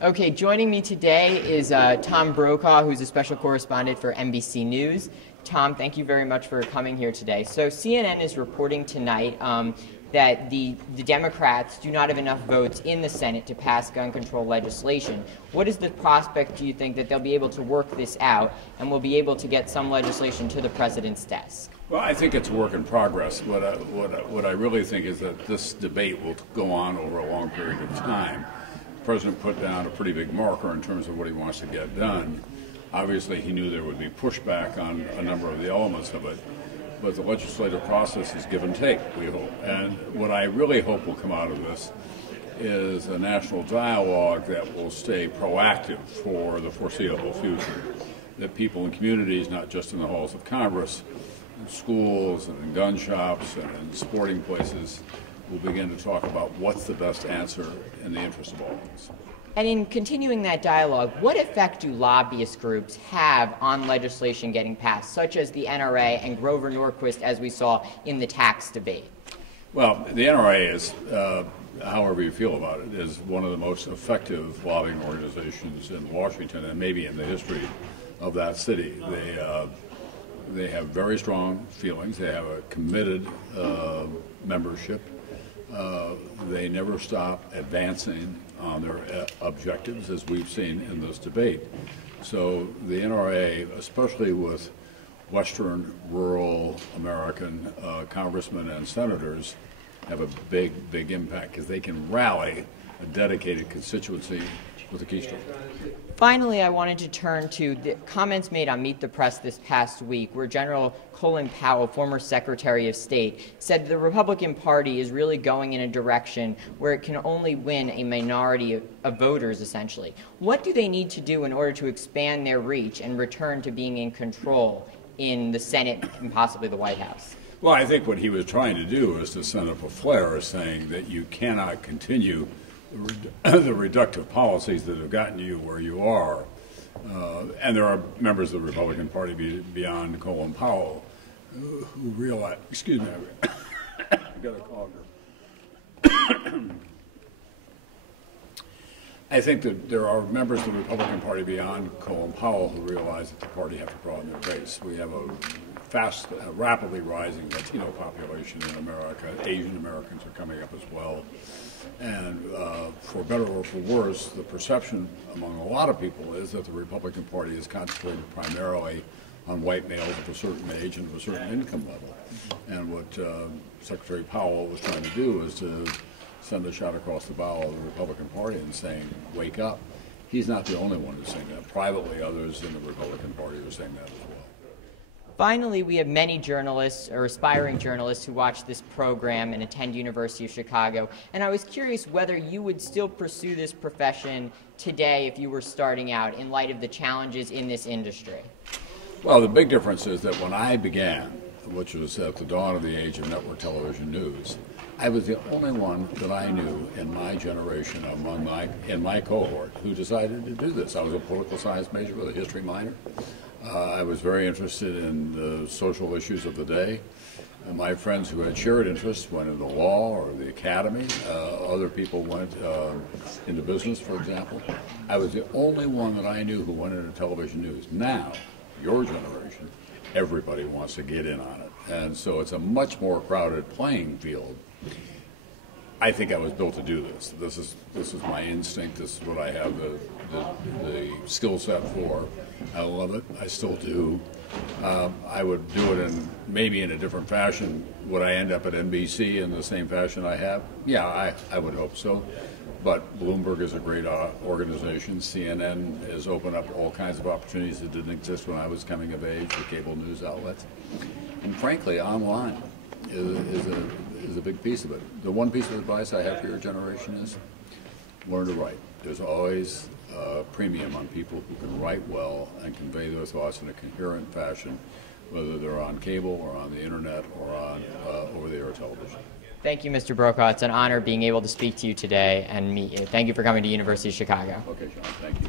Okay, joining me today is Tom Brokaw, who's a special correspondent for NBC News. Tom, thank you very much for coming here today. So CNN is reporting tonight that the Democrats do not have enough votes in the Senate to pass gun control legislation. What is the prospect, do you think, that they'll be able to work this out and will be able to get some legislation to the president's desk? Well, I think it's a work in progress. What I really think is that this debate will go on over a long period of time. The president put down a pretty big marker in terms of what he wants to get done. Obviously, he knew there would be pushback on a number of the elements of it, but the legislative process is give and take, we hope. And what I really hope will come out of this is a national dialogue that will stay proactive for the foreseeable future, that people in communities, not just in the halls of Congress, in schools and in gun shops and in sporting places, will begin to talk about what's the best answer in the interest of all of us. And in continuing that dialogue, what effect do lobbyist groups have on legislation getting passed, such as the NRA and Grover Norquist, as we saw in the tax debate? Well, the NRA is, however you feel about it, is one of the most effective lobbying organizations in Washington and maybe in the history of that city. They have very strong feelings. They have a committed membership. They never stop advancing on their objectives, as we've seen in this debate. So the NRA, especially with Western rural American congressmen and senators, have a big impact because they can rally a dedicated constituency with a keystroke. Finally, I wanted to turn to the comments made on Meet the Press this past week, where General Colin Powell, former Secretary of State, said the Republican Party is really going in a direction where it can only win a minority of voters, essentially. What do they need to do in order to expand their reach and return to being in control in the Senate and possibly the White House? Well, I think what he was trying to do was to send up a flare saying that you cannot continue the reductive policies that have gotten you where you are. And there are members of the Republican Party beyond Colin Powell who realize, excuse me, I've got a cough here. I think that there are members of the Republican Party beyond Colin Powell who realize that the party have to broaden their base. We have a rapidly rising Latino population in America. Asian Americans are coming up as well. And for better or for worse, the perception among a lot of people is that the Republican Party is concentrated primarily on white males of a certain age and of a certain income level. And what Secretary Powell was trying to do is to send a shot across the bow of the Republican Party and saying, wake up. He's not the only one who's saying that. Privately, others in the Republican Party are saying that as well. Finally, we have many journalists or aspiring journalists who watch this program and attend University of Chicago. And I was curious whether you would still pursue this profession today if you were starting out in light of the challenges in this industry. Well, the big difference is that when I began, which was at the dawn of the age of network television news, I was the only one that I knew in my generation in my cohort who decided to do this. I was a political science major with a history minor. I was very interested in the social issues of the day. My friends who had shared interests went into law or the academy. Other people went into business, for example. I was the only one that I knew who went into television news. Now, your generation, everybody wants to get in on it. And so it's a much more crowded playing field. I think I was built to do this. This is my instinct. This is what I have the skill set for. I love it. I still do. I would do it maybe in a different fashion. Would I end up at NBC in the same fashion I have? Yeah, I would hope so. But Bloomberg is a great organization. CNN has opened up all kinds of opportunities that didn't exist when I was coming of age for cable news outlets. And frankly, online is a big piece of it. The one piece of advice I have for your generation is learn to write. There's always a premium on people who can write well and convey their thoughts in a coherent fashion, whether they're on cable or on the internet or on over-the-air television. Thank you, Mr. Brokaw. It's an honor being able to speak to you today and meet you. Thank you for coming to University of Chicago. Okay, Sean. Thank you.